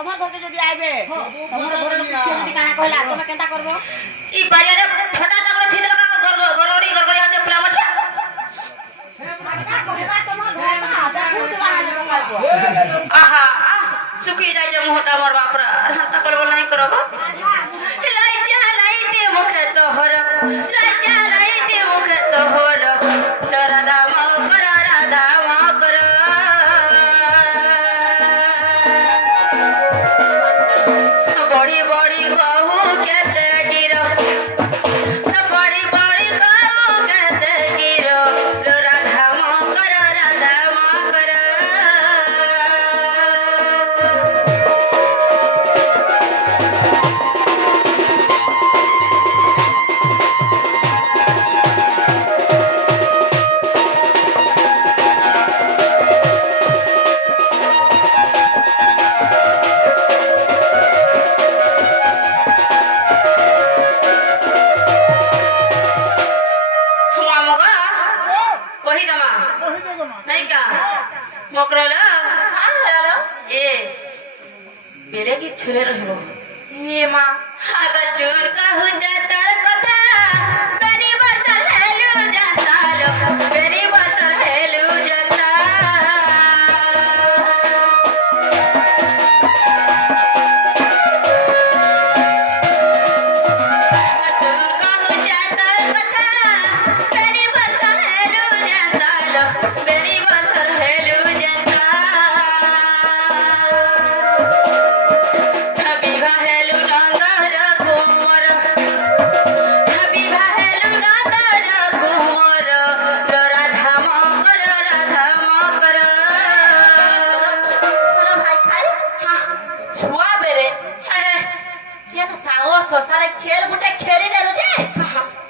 তোমার ঘরকে যদি আইবে তোমার ঘরে যদি কানা কইলা তুমি কেনতা করবো ই বাড়িরে ফটা টাকরে থিদ লাগা গরগরি গরগরি আতে প্লাম আছে আহা সুখী যাই যে মোহটা আমার বাপরা হাতা করবো নাই করব লাইজা লাইতে মুখে তোহর লাইজা লাইতে মুখে তোহর রাধা মা কর রাধা মা কর বড়ি বড়ি বাহু কেতে গির বড়ি বড়ি বাহু কেতে গির রাধা মা কর রাধা মা কর छुले रहो ये माँ अगर चूल का हो जाता कथा मेरी बसर हेलू जाता लो मेरी बसर हेलू जाता चूल का हो जाता कथा मेरी बसर हेलू जाता लो मेरी बसर हेलू जाता ससारे खेल गुटे खेली देलु जे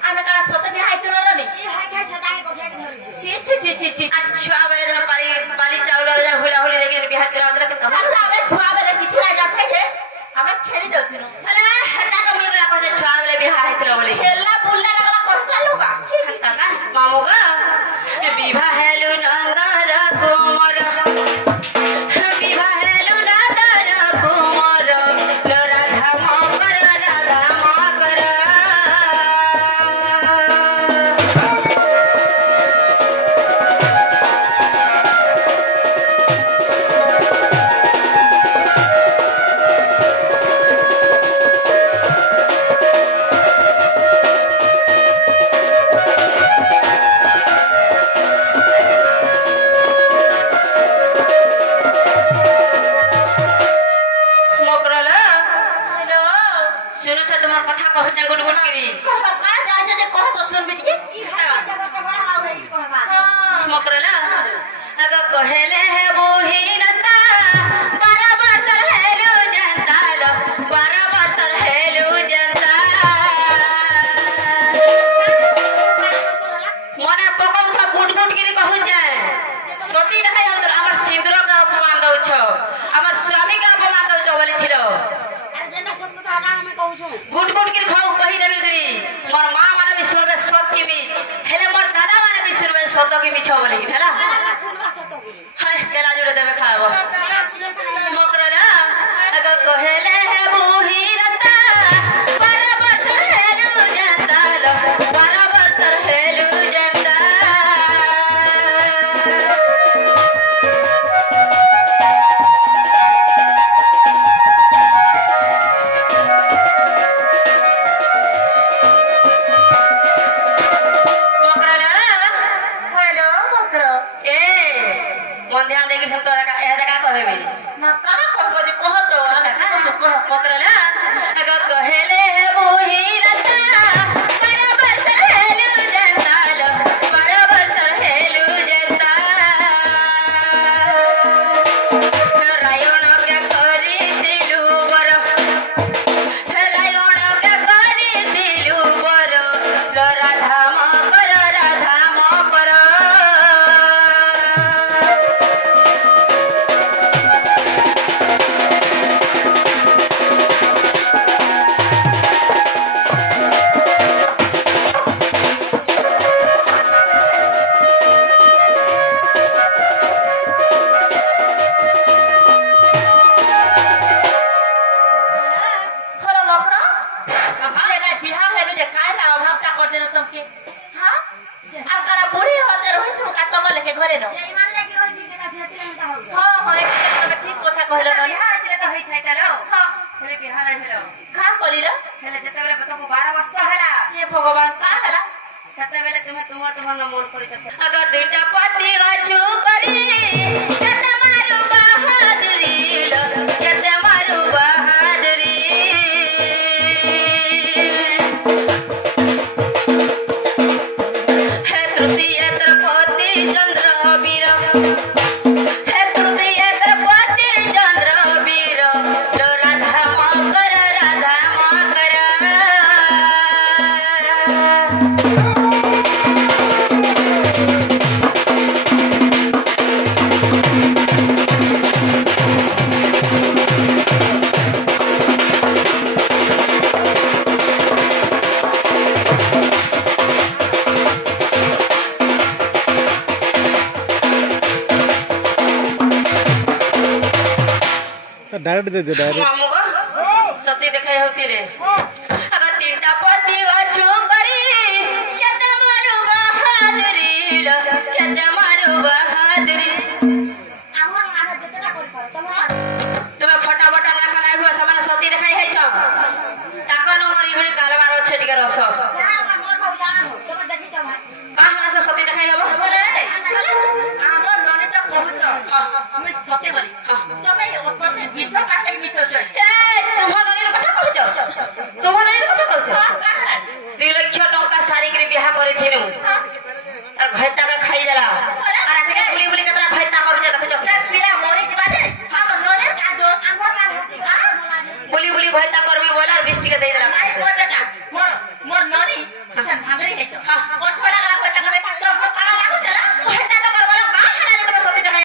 आमे काला सते भी हाइ चलो नी ई हाइ खाइ सदा के गोठे के धरु छी छुआ बेले जना पाली चावल रे हुला हुली देके बिहा चला दले के तब आमे छुआ बेले किछि ना जाथे जे आमे खेली देथिनु अरे हटा तो मुई गला कहते छुआ बेले बिहा हाइतलो बोले खेलला बुल्ला लगला कहता लोगा छी तका मामुगा विवाह हेलु नंदर कुमार कहले है बोहिनता बराबर सर हेलो जनता लो बराबर सर हेलो जनता मने पकम था गुट गुट गिरी कहू जाए सोती देखाय उधर हमर सिंदूर का अपमान दउ छ हमर स्वामी का अपमान दउ छ बोली थिलो अरे जेना सत्य तो हटा हमें कहू छु गुट गुट गिरी खाऊ कहि देबे गिरी मोर मां माने भी सुनबे सत की भी हेले मोर दादा माने भी सुनबे सत की मिछ बोली हैला हाय केला जुड़े देवे खाबो मकरला अगर कहले है बोहिनता बराबर सर हेलू जनता लो बराबर सर हेलू जनता मकरला हेलो मकर ए मन ध्यान देगी सब तोरा का ए का कहबे ना का सब जे कहत तो कह पकड़ला अगर कहले है बोहिनता बराबर सर हेलू जनता लो बराबर सर हेलू जनता रायण के करी दिलु बर रायण के करी दिलु बर लो राधा मा कर राधा मा कर हेले बिहार हेलो का करिला हेले जतबेले तमको 12 वर्ष होला हे भगवान का हला जतबेले तुम्हार मोर परिचय अगर दुईटा पति अछु करी केते मारू बहादुरी लो केते मारू बहादुरी हे तृतीय त्रपति चंद्र वीर हे तृतीय त्रपति चंद्र वीर लो राधा मकर डायरेक्ट दे दे डायरेक्ट हमको सती देखाई होती रे अगर तीनटा पति अछु करी केते मारू बहादुरी लो केते मारू बहादुरी हमर माने जते ना कर तुमे फटाफटा ना खाना हुआ समान सती देखाई है छ ताकन मोर इहडी कालबार अछि टिके रस मोर भाऊ जान हो तुम देखि छ भाई काहला से सती देखाई हबो हमर नने त कहछ हम सते गली तमे ओ सते भीतर काटे भीतर जाय ए तुम्हार ननीर कथा कहछ तुम्हार ननीर कथा कहछ 2 लाख टका सारी के बियाह करे थिनु और भैता के खाई देला और आसे गुली गुली कतरा भैता कर जे देखछ पिला मोरी दिबा दे हमर नने का दोस्त हमर का होसी का गुली गुली भैता करबी बोला और बिस्टी के दे देला नहीं कर बेटा मोर